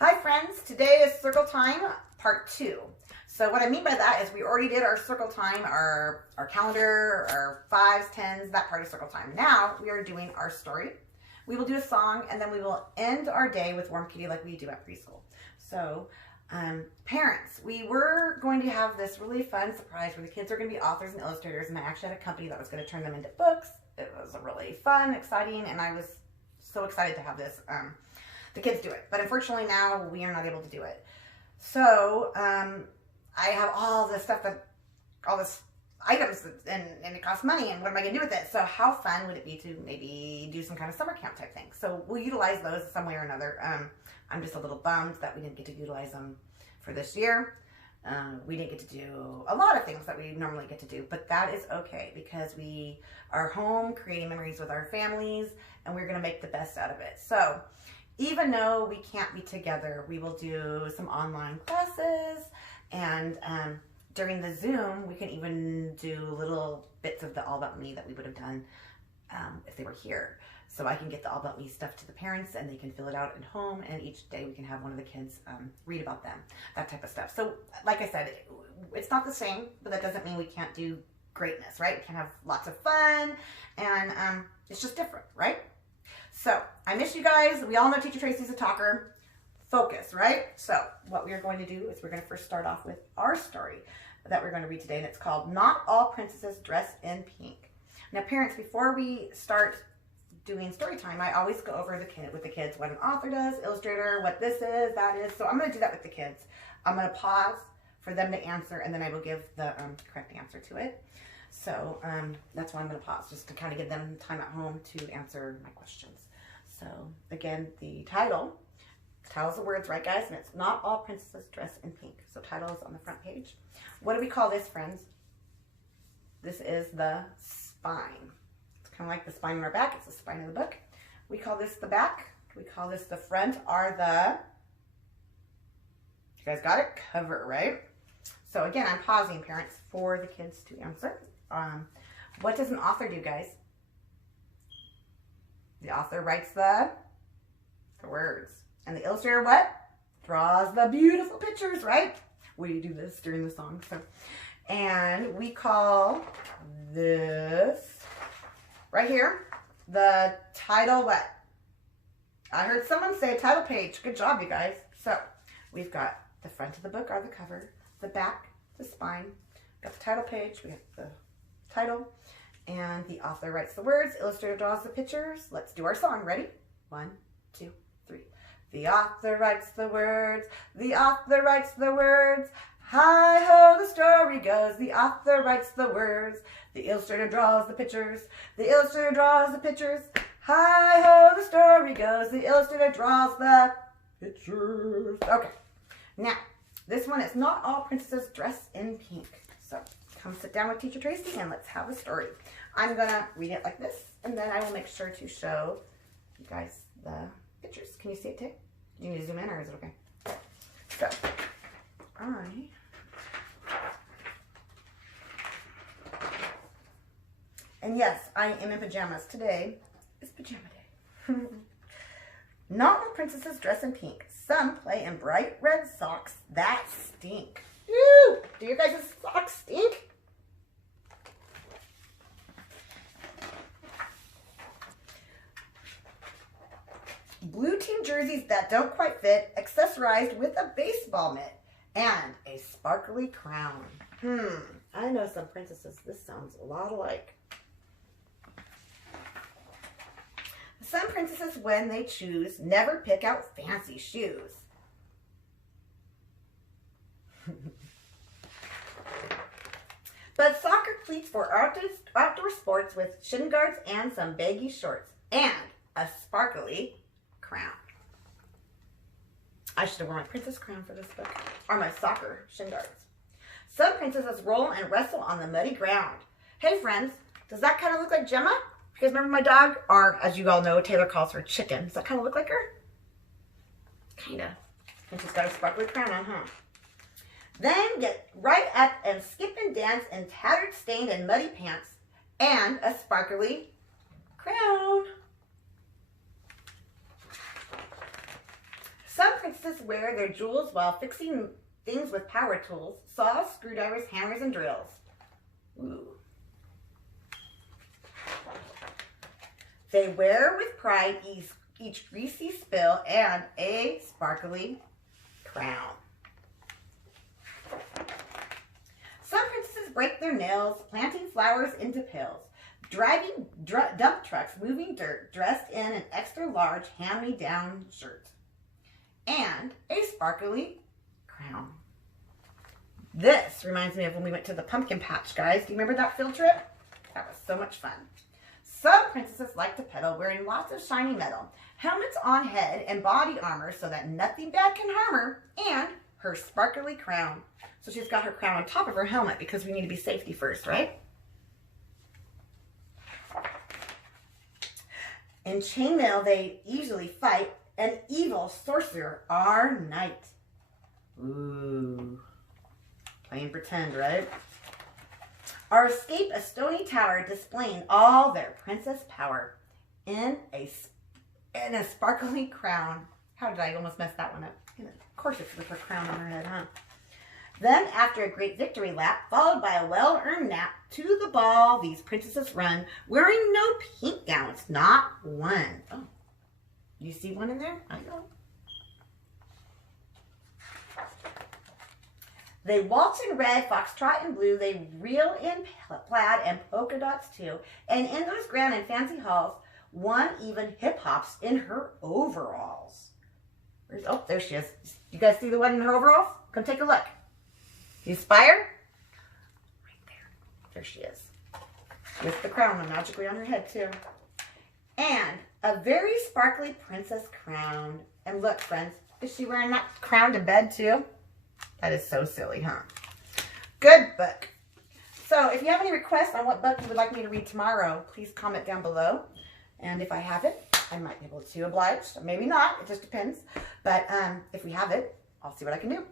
Hi friends, today is circle time part 2. So what I mean by that is we already did our circle time, our calendar, our 5s, 10s, that part of circle time. Now we are doing our story. We will do a song and then we will end our day with Warm Kitty like we do at preschool. So parents, we were going to have this really fun surprise where the kids are going to be authors and illustrators, and I actually had a company that was going to turn them into books. It was really fun, exciting, and I was so excited to have this. The kids do it, but unfortunately now we are not able to do it. So I have all this stuff, all this items, and it costs money, and what am I going to do with it? So how fun would it be to maybe do some kind of summer camp type thing? So we'll utilize those some way or another. I'm just a little bummed that we didn't get to utilize them for this year. We didn't get to do a lot of things that we normally get to do, but that is okay because we are home creating memories with our families, and we're going to make the best out of it. So even though we can't be together, we will do some online classes, and during the Zoom, we can even do little bits of the All About Me that we would have done if they were here. So I can get the All About Me stuff to the parents, and they can fill it out at home, and each day we can have one of the kids read about them, that type of stuff. So like I said, it's not the same, but that doesn't mean we can't do greatness, right? We can have lots of fun, and it's just different, right? So I miss you guys. We all know Teacher Tracy's a talker. Focus, right? So what we are going to do is we're going to first start off with our story that we're going to read today, and it's called Not All Princesses Dress in Pink. Now parents, before we start doing story time, I always go over with the kids what an author does, illustrator, what this is, that is. So I'm going to do that with the kids. I'm going to pause for them to answer, and then I will give the correct answer to it. So that's why I'm going to pause, just to kind of give them time at home to answer my questions. So again, the title's the words, right guys? And it's Not All Princesses Dress in Pink. So title is on the front page. What do we call this, friends? This is the spine. It's kind of like the spine in our back. It's the spine of the book. We call this the back. We call this the front, or the, you guys got it? Cover, right? So again, I'm pausing, parents, for the kids to answer. What does an author do, guys? The author writes the words. And the illustrator what? Draws the beautiful pictures, right? We do this during the song. So, and we call this right here the title what? I heard someone say title page. Good job, you guys. So we've got the front of the book, or the cover, the back, the spine, got the title page, we have the title, and the author writes the words, illustrator draws the pictures. Let's do our song. Ready? 1, 2, 3. The author writes the words, the author writes the words. Hi-ho, the story goes, the author writes the words. The illustrator draws the pictures, the illustrator draws the pictures. Hi-ho, the story goes, the illustrator draws the pictures. Okay, now, this one is Not All Princesses Dress in Pink. So, come sit down with Teacher Tracy and let's have a story. I'm going to read it like this, and then I will make sure to show you guys the pictures. Can you see it too? Do you need to zoom in, or is it okay? So, and yes, I am in pajamas. Today is pajama day. Not all princesses dress in pink. Some play in bright red socks that stink. Ew! Do your guys' socks stink? Blue team jerseys that don't quite fit, accessorized with a baseball mitt and a sparkly crown. I know some princesses this sounds a lot alike. Some princesses, when they choose, never pick out fancy shoes. But soccer cleats for outdoor sports with shin guards and some baggy shorts and a sparkly crown. I should have worn my princess crown for this book, or my soccer shin guards. Some princesses roll and wrestle on the muddy ground. Hey friends, does that kind of look like Gemma? You guys remember my dog? Or as you all know, Taylor calls her Chicken. Does that kind of look like her? Kinda. And she's got a sparkly crown on, huh? Then get right up and skip and dance in tattered, stained, and muddy pants and a sparkly crown. princesses wear their jewels while fixing things with power tools, saws, screwdrivers, hammers, and drills. Ooh. They wear with pride each greasy spill and a sparkly crown. Some princesses break their nails, planting flowers into pills, driving dump trucks, moving dirt, dressed in an extra large hand-me-down shirt, and a sparkly crown. This reminds me of when we went to the pumpkin patch, guys. Do you remember that field trip? That was so much fun. Some princesses like to pedal wearing lots of shiny metal, helmets on head, and body armor so that nothing bad can harm her, and her sparkly crown. So she's got her crown on top of her helmet because we need to be safety first, right? In chainmail, they usually fight an evil sorcerer, our knight. Ooh. Playing pretend, right? Or escape a stony tower displaying all their princess power in a sparkly crown. How did I almost mess that one up? Of course it's with her crown on her head, huh? Then, after a great victory lap, followed by a well-earned nap, to the ball these princesses run, wearing no pink gowns, not one. Oh, you see one in there? I know. They waltz in red, foxtrot in blue, they reel in plaid and polka dots too, and in those grand and fancy halls, one even hip-hops in her overalls. Oh, there she is. You guys see the one in her overalls? Come take a look. You spire? Right there. There she is. With the crown magically on her head too. And a very sparkly princess crown. And look, friends, is she wearing that crown to bed too? That is so silly, huh? Good book. So if you have any requests on what book you would like me to read tomorrow, please comment down below. And if I have it, I might be able to oblige. Maybe not. It just depends. But if we have it, I'll see what I can do.